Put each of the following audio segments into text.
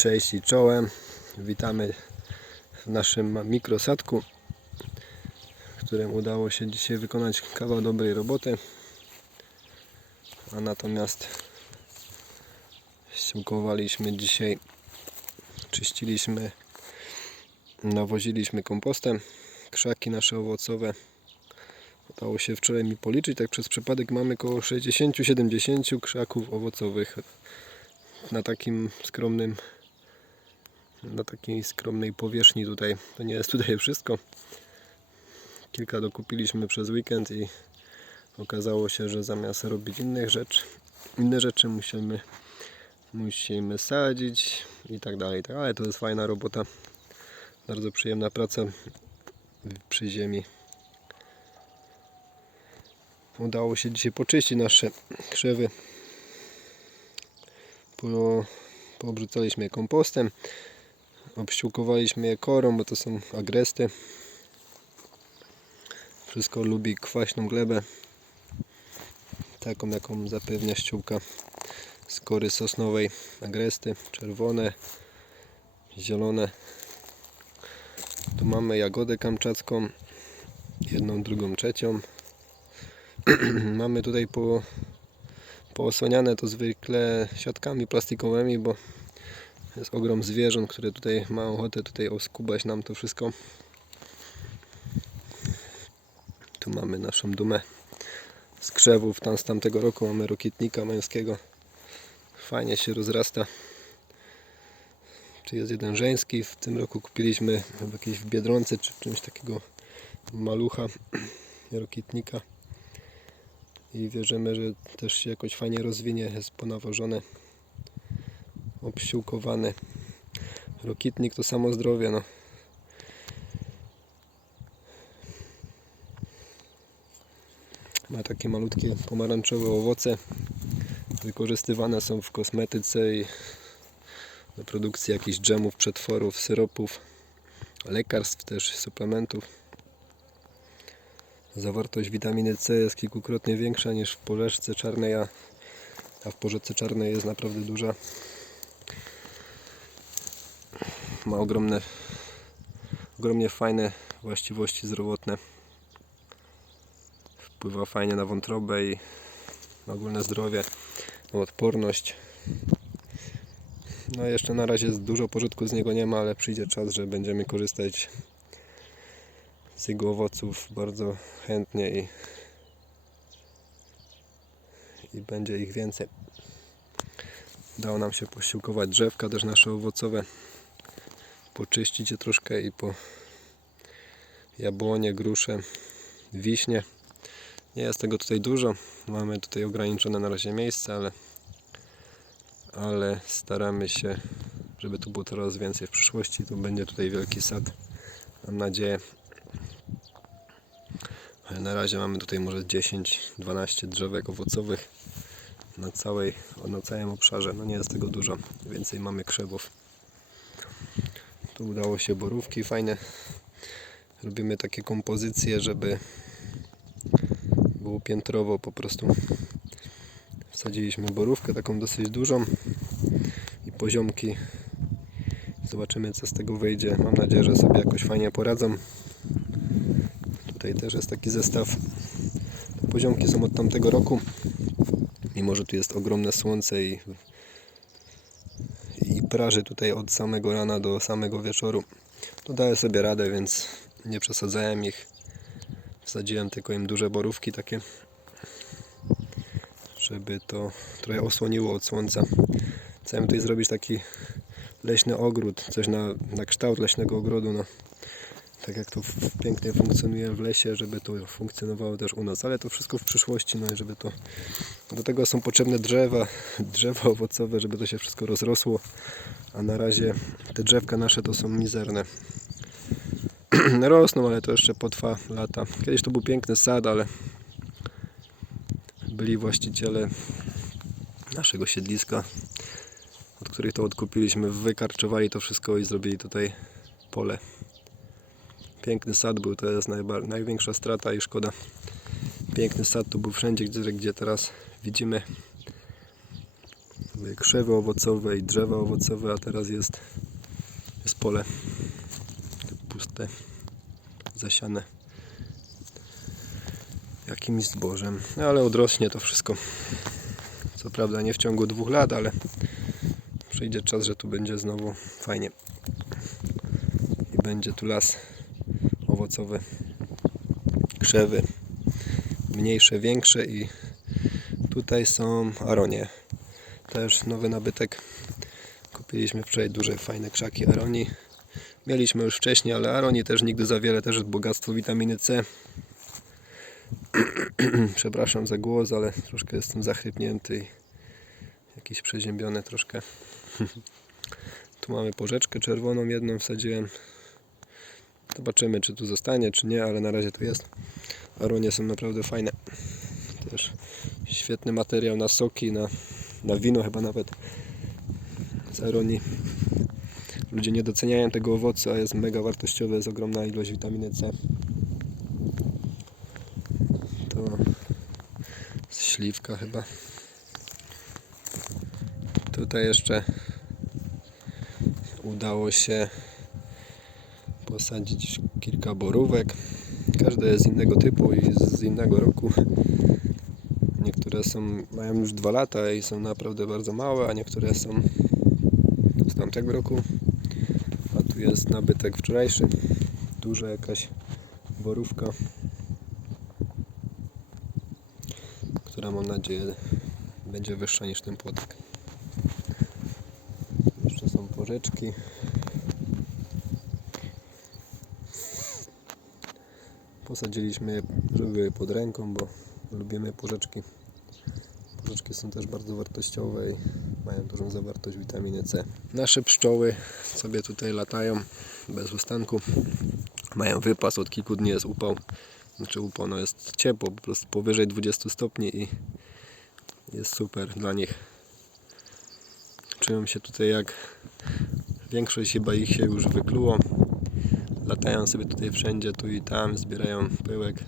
Cześć i czołem. Witamy w naszym mikrosadku, w którym udało się dzisiaj wykonać kawał dobrej roboty. A natomiast ściągowaliśmy dzisiaj, czyściliśmy, nawoziliśmy kompostem krzaki nasze owocowe. Udało się wczoraj mi policzyć, tak przez przypadek mamy około 60-70 krzaków owocowych na takim skromnym na takiej skromnej powierzchni tutaj. To nie jest tutaj wszystko. Kilka dokupiliśmy przez weekend i okazało się, że zamiast robić innych rzeczy, inne rzeczy musimy, musimy sadzić i tak dalej. Tak, ale to jest fajna robota. Bardzo przyjemna praca przy ziemi. Udało się dzisiaj poczyścić nasze krzewy. Po, poobrzucaliśmy kompostem. Obściółkowaliśmy je korą, bo to są agresty. Wszystko lubi kwaśną glebę. Taką jaką zapewnia ściółka z kory sosnowej. Agresty czerwone, zielone. Tu mamy jagodę kamczacką. Jedną, drugą, trzecią. mamy tutaj po, poosłaniane to zwykle siatkami plastikowymi, bo jest ogrom zwierząt, które tutaj mają ochotę tutaj oskubać nam to wszystko. Tu mamy naszą dumę z krzewów. Tam z tamtego roku mamy rokietnika męskiego. Fajnie się rozrasta. Tu jest jeden żeński. W tym roku kupiliśmy w jakiejś w Biedronce czy czymś takiego malucha rokietnika. I wierzymy, że też się jakoś fajnie rozwinie. Jest ponawożone obsiłkowany. Rokitnik to samo zdrowie, no. Ma takie malutkie pomarańczowe owoce. Wykorzystywane są w kosmetyce i do produkcji jakichś dżemów, przetworów, syropów, lekarstw też, suplementów. Zawartość witaminy C jest kilkukrotnie większa niż w porzeczce czarnej, a a w porzeczce czarnej jest naprawdę duża ma ogromne, ogromnie fajne właściwości zdrowotne. Wpływa fajnie na wątrobę i na ogólne zdrowie, na odporność. No jeszcze na razie dużo pożytku z niego nie ma, ale przyjdzie czas, że będziemy korzystać z jego owoców bardzo chętnie i, i będzie ich więcej. Udało nam się posiłkować drzewka też nasze owocowe poczyścić je troszkę i po jabłonie, grusze, wiśnie. Nie jest tego tutaj dużo. Mamy tutaj ograniczone na razie miejsce, ale, ale staramy się, żeby tu było coraz więcej w przyszłości. To będzie tutaj wielki sad. Mam nadzieję. Ale na razie mamy tutaj może 10-12 drzewek owocowych na, całej, na całym obszarze. No nie jest tego dużo. Więcej mamy krzewów. Tu udało się borówki fajne. Robimy takie kompozycje, żeby było piętrowo po prostu. Wsadziliśmy borówkę taką dosyć dużą i poziomki. Zobaczymy co z tego wyjdzie. Mam nadzieję, że sobie jakoś fajnie poradzą. Tutaj też jest taki zestaw. Poziomki są od tamtego roku. Mimo, że tu jest ogromne słońce i praży tutaj od samego rana do samego wieczoru. To sobie radę, więc nie przesadzałem ich. Wsadziłem tylko im duże borówki takie, żeby to trochę osłoniło od słońca. Chciałem tutaj zrobić taki leśny ogród, coś na, na kształt leśnego ogrodu. No. Tak jak to pięknie funkcjonuje w lesie, żeby to funkcjonowało też u nas, ale to wszystko w przyszłości, no i żeby to do tego są potrzebne drzewa, drzewa owocowe, żeby to się wszystko rozrosło. A na razie te drzewka nasze to są mizerne. Rosną, ale to jeszcze potrwa lata. Kiedyś to był piękny sad, ale byli właściciele naszego siedliska, od których to odkupiliśmy, wykarczowali to wszystko i zrobili tutaj pole. Piękny sad był, najba- największa strata i szkoda. Piękny sad tu był wszędzie, gdzie, gdzie teraz widzimy. krzewy owocowe i drzewa owocowe, a teraz jest, jest pole puste, zasiane jakimś zbożem. No, ale odrośnie to wszystko. Co prawda nie w ciągu dwóch lat, ale przyjdzie czas, że tu będzie znowu fajnie. I będzie tu las owocowy, krzewy, mniejsze, większe i tutaj są aronie. Też nowy nabytek. Kupiliśmy wczoraj duże, fajne krzaki aronii. Mieliśmy już wcześniej, ale aronii też nigdy za wiele, też bogactwo witaminy C. Przepraszam za głos, ale troszkę jestem zachrypnięty i jakiś przeziębiony troszkę. tu mamy porzeczkę czerwoną, jedną wsadziłem. Zobaczymy, czy tu zostanie, czy nie, ale na razie to jest. Aronie są naprawdę fajne. Też świetny materiał na soki, na, na wino chyba nawet z aronii. Ludzie nie doceniają tego owocu, a jest mega wartościowy, jest ogromna ilość witaminy C. To jest śliwka chyba. Tutaj jeszcze udało się posadzić kilka borówek. Każde jest innego typu i z innego roku. Niektóre są, mają już dwa lata i są naprawdę bardzo małe, a niektóre są z tamtego roku. A tu jest nabytek wczorajszy. Duża jakaś borówka, która mam nadzieję będzie wyższa niż ten płotek. Jeszcze są porzeczki. Posadziliśmy je, żeby były pod ręką, bo lubimy porzeczki. Porzeczki są też bardzo wartościowe i mają dużą zawartość witaminy C. Nasze pszczoły sobie tutaj latają bez ustanku. Mają wypas, od kilku dni jest upał. Znaczy upał, no jest ciepło, po prostu powyżej 20 stopni i jest super dla nich. Czują się tutaj jak większość chyba ich się już wykluło. Latają sobie tutaj wszędzie, tu i tam, zbierają pyłek.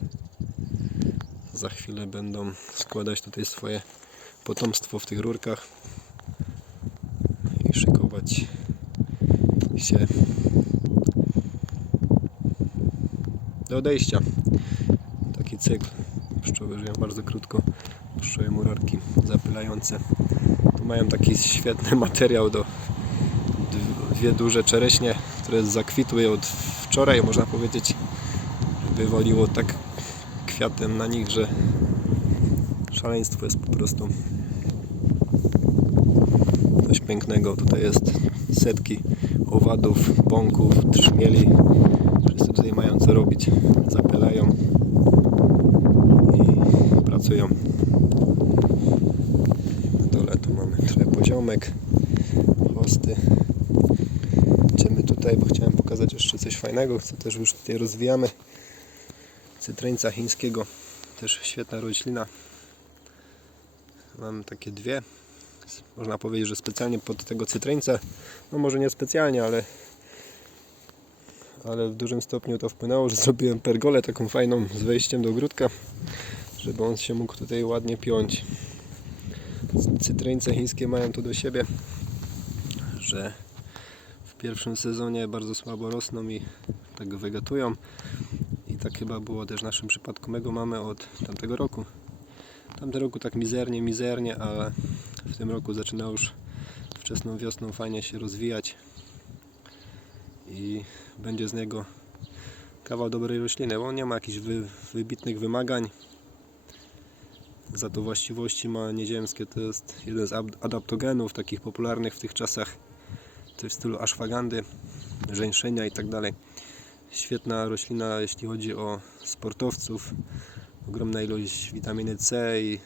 Za chwilę będą składać tutaj swoje potomstwo w tych rurkach i szykować się do odejścia. Taki cykl. Pszczoły żyją bardzo krótko. Pszczoły murarki zapylające. Tu mają taki świetny materiał do dwie duże czereśnie, które zakwitły od wczoraj, można powiedzieć. Wywaliło tak kwiatem na nich, że szaleństwo jest po prostu coś pięknego. Tutaj jest setki owadów, bąków, trzmieli. Wszyscy tutaj mają co robić. Zapylają i pracują. Na dole tu mamy trochę poziomek, chosty. Idziemy tutaj, bo chciałem pokazać jeszcze coś fajnego, co też już tutaj rozwijamy. Cytryńca chińskiego, też świetna roślina. Mam takie dwie. Można powiedzieć, że specjalnie pod tego cytryńca, no może nie specjalnie, ale ale w dużym stopniu to wpłynęło, że zrobiłem pergolę taką fajną z wejściem do ogródka, żeby on się mógł tutaj ładnie piąć. Cytryńce chińskie mają to do siebie, że pierwszym sezonie bardzo słabo rosną i tak wegetują. I tak chyba było też w naszym przypadku. Mego mamy od tamtego roku. Tamtego roku tak mizernie, mizernie, ale w tym roku zaczyna już wczesną wiosną fajnie się rozwijać i będzie z niego kawał dobrej rośliny, bo on nie ma jakichś wy, wybitnych wymagań. Za to właściwości ma nieziemskie. To jest jeden z adaptogenów takich popularnych w tych czasach. W stylu aszwagandy, żeńszenia i tak dalej. Świetna roślina, jeśli chodzi o sportowców. Ogromna ilość witaminy C i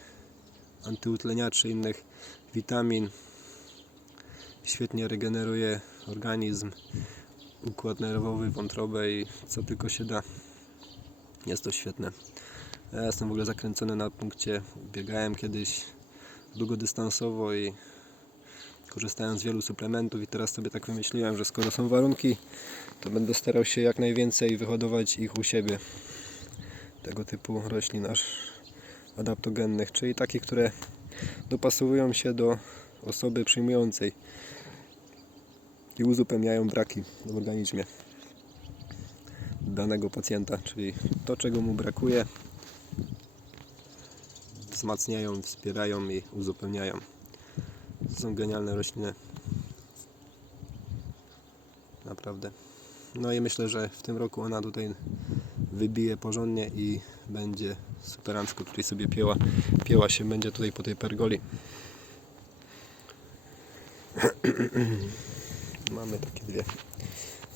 antyutleniaczy, innych witamin. Świetnie regeneruje organizm, układ nerwowy, wątrobę i co tylko się da. Jest to świetne. Ja jestem w ogóle zakręcony na punkcie. Biegałem kiedyś długodystansowo i korzystałem z wielu suplementów i teraz sobie tak wymyśliłem, że skoro są warunki, to będę starał się jak najwięcej wyhodować ich u siebie. Tego typu roślin aż adaptogennych, czyli takich, które dopasowują się do osoby przyjmującej i uzupełniają braki w organizmie danego pacjenta, czyli to czego mu brakuje wzmacniają, wspierają i uzupełniają. To są genialne rośliny. Naprawdę. No i myślę, że w tym roku ona tutaj wybije porządnie i będzie superancko tutaj sobie pieła, pieła się będzie tutaj po tej pergoli. Mamy takie dwie.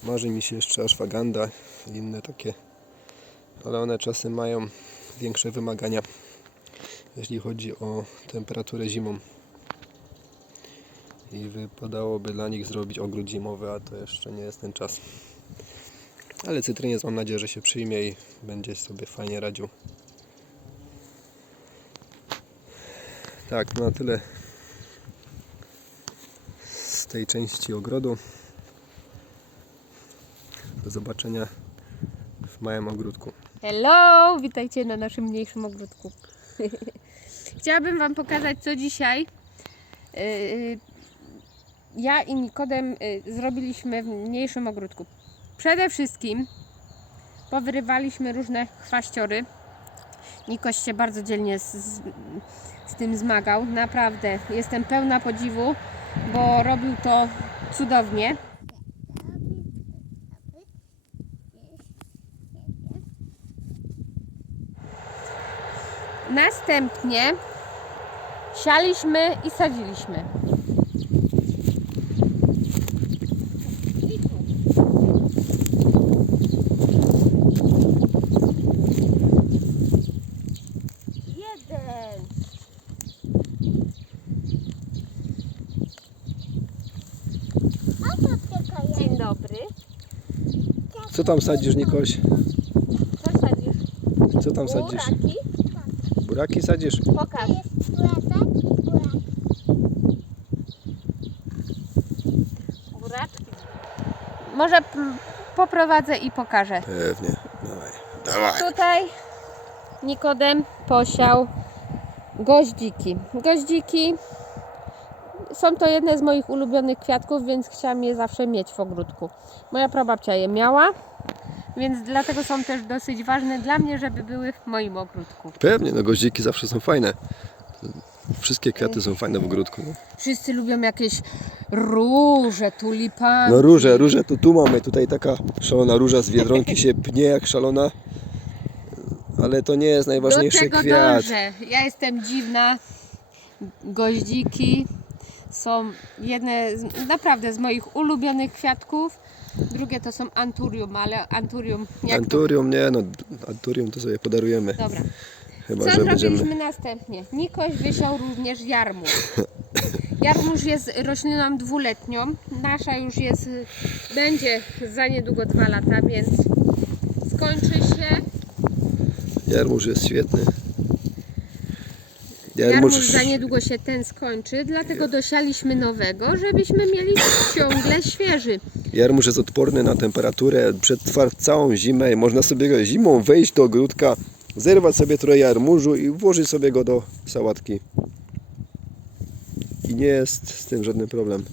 Marzy mi się jeszcze ashwagandha i inne takie, ale one czasem mają większe wymagania, jeśli chodzi o temperaturę zimą. I wypadałoby dla nich zrobić ogród zimowy, a to jeszcze nie jest ten czas. Ale cytryniec mam nadzieję, że się przyjmie i będzie sobie fajnie radził. Tak, no tyle z tej części ogrodu. Do zobaczenia w małym ogródku. Hello, witajcie na naszym mniejszym ogródku. Chciałabym Wam pokazać, co dzisiaj yy, ja i Nikodem yy, zrobiliśmy w mniejszym ogródku. Przede wszystkim powyrywaliśmy różne chwaściory. Nikoś się bardzo dzielnie z, z, z tym zmagał. Naprawdę jestem pełna podziwu, bo robił to cudownie. Następnie sialiśmy i sadziliśmy. Tam sadzisz, Nikoś? Co sadzisz? Co tam sadzisz? Buraki? Buraki sadzisz? Pokaż. Buraczki. Może poprowadzę i pokażę. Pewnie. Dawaj. Dawaj. Tutaj Nikodem posiał goździki. Goździki są to jedne z moich ulubionych kwiatków, więc chciałam je zawsze mieć w ogródku. Moja prababcia je miała, więc dlatego są też dosyć ważne dla mnie, żeby były w moim ogródku. Pewnie, no goździki zawsze są fajne. Wszystkie kwiaty są fajne w ogródku. No, Wszyscy lubią jakieś róże, tulipany. no róże, róże to tu mamy. Tutaj taka szalona róża z Biedronki się pnie jak szalona. Ale to nie jest Do najważniejszy tego kwiat. dążę. Ja jestem dziwna. Goździki są jedne z, naprawdę z moich ulubionych kwiatków. Drugie to są anturium, ale anturium jak Anturium nie, no anturium to sobie podarujemy. Dobra. Chyba, Co że zrobiliśmy będziemy. następnie? Nikoś wysiał również jarmuż. Jarmuż jest rośliną dwuletnią. Nasza już jest, będzie za niedługo dwa lata, więc skończy się. Jarmuż jest świetny. Jarmuż Jarmuż, za niedługo się ten skończy, dlatego dosialiśmy nowego, żebyśmy mieli ciągle świeży. jarmuż jest odporny na temperaturę, przetrwa całą zimę i można sobie go zimą wejść do ogródka, zerwać sobie trochę jarmużu i włożyć sobie go do sałatki. I nie jest z tym żaden problem.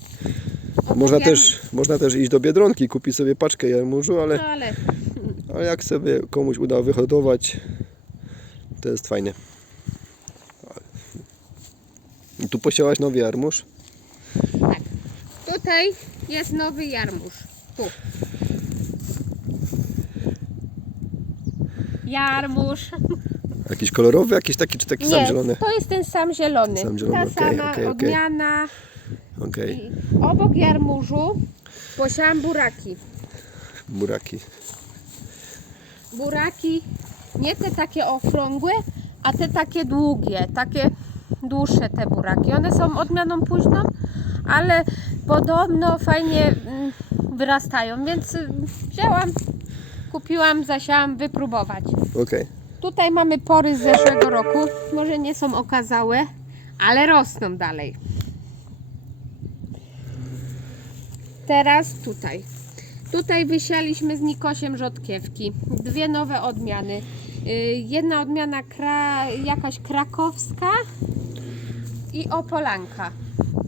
Można też, można też iść do Biedronki, kupić sobie paczkę jarmużu, ale, No ale ale jak sobie komuś uda wyhodować, to jest fajne. I tu posiałaś nowy jarmuż? tak. Tutaj jest nowy jarmuż. Tu. Jarmuż. Jakiś kolorowy, jakiś taki, czy taki sam Nie, zielony? to jest ten sam zielony. Sam zielony, Ta okej, sama okej, okej. odmiana. Okej, I obok jarmużu posiałam buraki. buraki. Buraki, nie te takie okrągłe, a te takie długie, takie dłuższe te buraki. One są odmianą późną, ale podobno fajnie mm, wyrastają, więc y, wzięłam, kupiłam, zasiałam wypróbować. Okej. Tutaj mamy pory z zeszłego roku, może nie są okazałe, ale rosną dalej. Teraz tutaj. Tutaj wysialiśmy z Nikosiem rzodkiewki. Dwie nowe odmiany. Y, Jedna odmiana kra, jakaś krakowska i opolanka.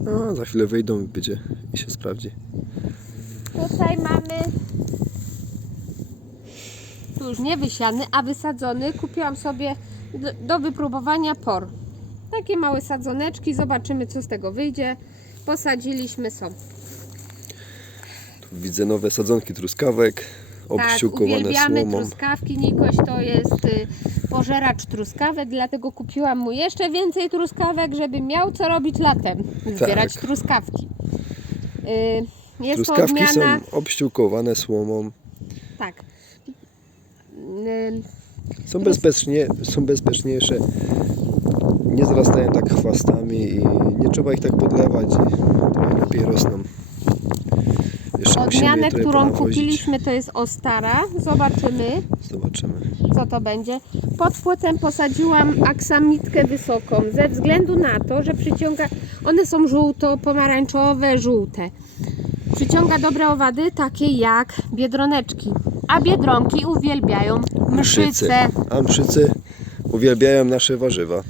No, za chwilę wyjdą i będzie i się sprawdzi. Tutaj mamy tu już nie wysiany, a wysadzony. Kupiłam sobie do, do wypróbowania por. Takie małe sadzoneczki, zobaczymy co z tego wyjdzie. Posadziliśmy są. Tu widzę nowe sadzonki truskawek, Tak, obściółkowane uwielbiamy słomą. truskawki. Nikoś to jest y, pożeracz truskawek, dlatego kupiłam mu jeszcze więcej truskawek, żeby miał co robić latem. Zbierać Tak. truskawki. Y, jest to Truskawki odmiana... są obściółkowane słomą. Tak. Y, Są, bezpiecznie, są bezpieczniejsze. Nie zarastają tak chwastami i nie trzeba ich tak podlewać i trochę lepiej rosną. Jeszcze Odmianę, którą kupiliśmy, to jest Ostara. Zobaczymy, Zobaczymy. co to będzie. Pod płotem posadziłam aksamitkę wysoką, ze względu na to, że przyciąga. One są żółto-pomarańczowe, żółte. Przyciąga dobre owady, takie jak biedroneczki. A biedronki uwielbiają mszyce. A mszycy uwielbiają nasze warzywa.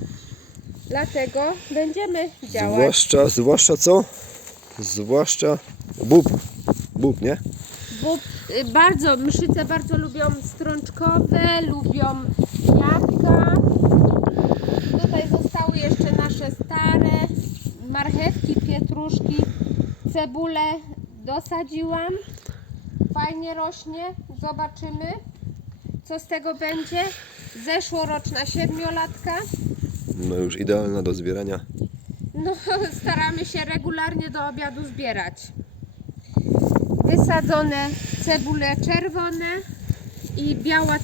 Dlatego będziemy działać. Zwłaszcza, zwłaszcza co? Zwłaszcza bób. Bób, nie? Bo y, bardzo, mszyce bardzo lubią strączkowe, lubią jabłka. Tutaj zostały jeszcze nasze stare marchewki, pietruszki, cebulę dosadziłam. Fajnie rośnie, zobaczymy co z tego będzie. Zeszłoroczna siedmiolatka. No już idealna do zbierania. No, staramy się regularnie do obiadu zbierać. Wysadzone cebule czerwone i biała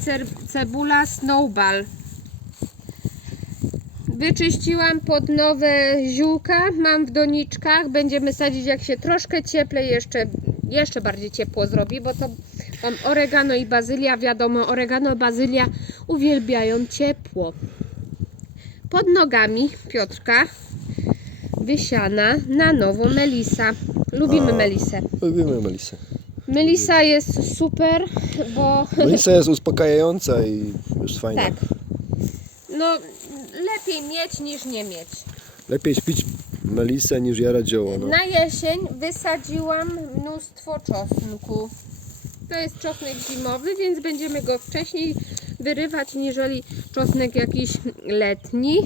cebula snowball. Wyczyściłam pod nowe ziółka, mam w doniczkach. Będziemy sadzić jak się troszkę cieplej, jeszcze, jeszcze bardziej ciepło zrobi, bo to mam oregano i bazylia. Wiadomo, oregano, bazylia uwielbiają ciepło. Pod nogami Piotrka wysiana na nowo Melisa. Lubimy A. Melisę. Lubimy Melisę. Melisa jest super, bo Melisa jest uspokajająca i jest fajna. tak. No lepiej mieć niż nie mieć. Lepiej śpić Melisę niż jarać zioło. No. Na jesień wysadziłam mnóstwo czosnku. To jest czosnek zimowy, więc będziemy go wcześniej wyrywać niżeli czosnek jakiś letni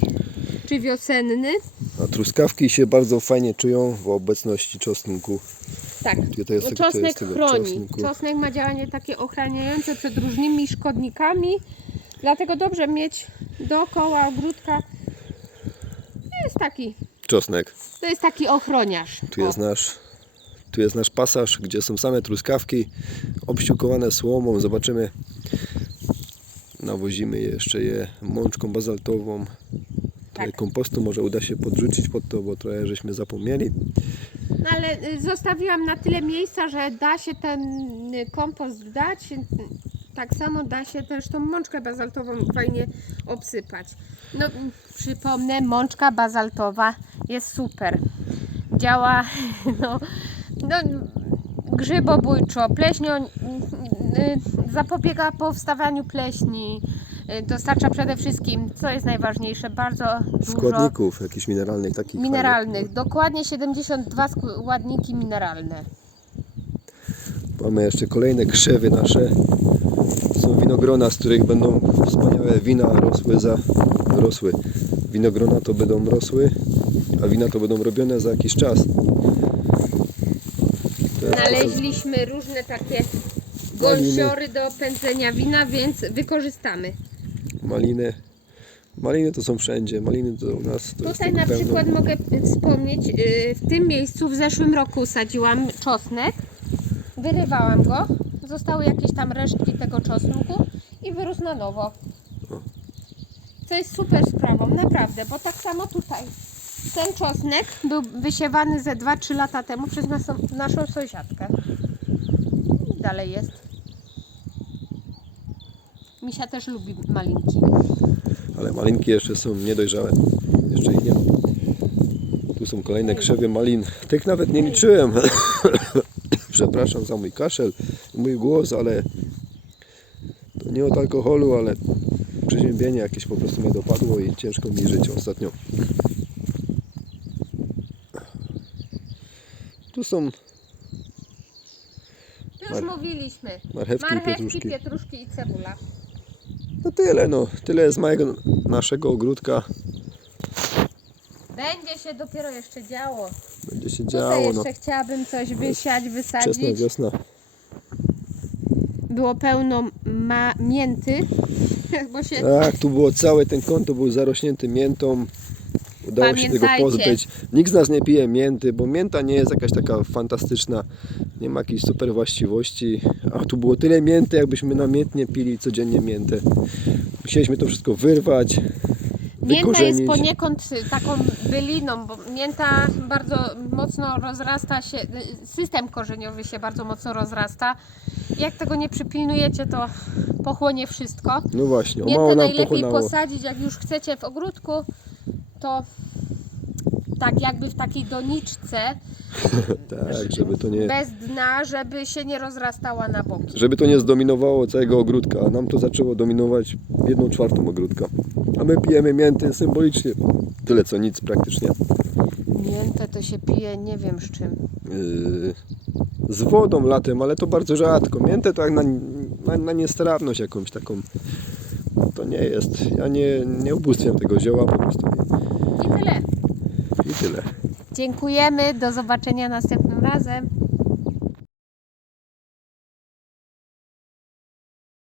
czy wiosenny. A truskawki się bardzo fajnie czują w obecności czosnku. Tak, To jest to jest czosnek tego chroni. czosnku. Czosnek ma działanie takie ochraniające przed różnymi szkodnikami, dlatego dobrze mieć dookoła ogródka. To jest taki, Czosnek. to jest taki ochroniarz. Tu jest O, nasz, tu jest nasz pasaż, gdzie są same truskawki obsiukowane słomą. Zobaczymy. Nawozimy jeszcze je mączką bazaltową. Tak. kompostu może uda się podrzucić pod to, bo trochę żeśmy zapomnieli. No ale y, zostawiłam na tyle miejsca, że da się ten y, kompost dać. Tak samo da się też tą mączkę bazaltową fajnie obsypać. No, przypomnę, mączka bazaltowa jest super. Działa no, no, grzybobójczo, pleśnio, y, zapobiega powstawaniu pleśni. Y, Dostarcza przede wszystkim, co jest najważniejsze, bardzo dużo Składników jakichś mineralnych takich. mineralnych. Dokładnie 72 składniki mineralne. Mamy jeszcze kolejne krzewy nasze. Są winogrona, z których będą wspaniałe wina rosły za rosły. Winogrona to będą rosły, a wina to będą robione za jakiś czas. Znaleźliśmy różne takie gąsiory do pędzenia wina, więc wykorzystamy. Maliny. Maliny to są wszędzie. Maliny to u nas to Tutaj na pełno. przykład mogę wspomnieć, yy, w tym miejscu w zeszłym roku sadziłam czosnek, wyrywałam go, zostały jakieś tam resztki tego czosnku i wyrósł na nowo. Co jest super sprawą, naprawdę, bo tak samo tutaj. Ten czosnek był wysiewany ze 2-3 lata temu przez naszą, naszą sąsiadkę. Dalej jest. Misia też lubi malinki. Ale malinki jeszcze są niedojrzałe. Jeszcze ich nie ma. Tu są kolejne krzewy malin. Tych nawet nie liczyłem. Przepraszam za mój kaszel, mój głos, ale to nie od alkoholu, ale przeziębienie jakieś po prostu mnie dopadło i ciężko mi żyć ostatnio. Tu są Już Mar- mówiliśmy. marchewki i Marchewki, pietruszki. pietruszki i cebula. No tyle, no. Tyle z mojego naszego ogródka. Będzie się dopiero jeszcze działo. Będzie się Tutaj działo, no. jeszcze chciałabym coś wysiać, Wczesna wysadzić. wiosna. Było pełno ma mięty, bo się Tak, tu było całe ten konto był zarośnięty miętą. Udało się tego Pamiętajcie. pozbyć. Nikt z nas nie pije mięty, bo mięta nie jest jakaś taka fantastyczna. Nie ma jakichś super właściwości. A tu było tyle mięty, jakbyśmy namiętnie pili codziennie miętę. Musieliśmy to wszystko wyrwać. Mięta jest poniekąd taką byliną, bo mięta bardzo mocno rozrasta się, system korzeniowy się bardzo mocno rozrasta. Jak tego nie przypilnujecie, to pochłonie wszystko. No właśnie, o Miętę mało nam najlepiej pochłonęło. posadzić, jak już chcecie w ogródku, to tak jakby w takiej doniczce, Tak, żeby to nie... bez dna, żeby się nie rozrastała na boki. żeby to nie zdominowało całego ogródka, a nam to zaczęło dominować jedną czwartą ogródka. A my pijemy mięty symbolicznie, tyle co nic praktycznie. Miętę to się pije nie wiem z czym. Yy, z wodą latem, ale to bardzo rzadko. Miętę tak na, na, na niestrawność jakąś taką. To nie jest. Ja nie, nie ubóstwiam tego zioła po prostu I tyle. Tyle. Dziękujemy, do zobaczenia następnym razem.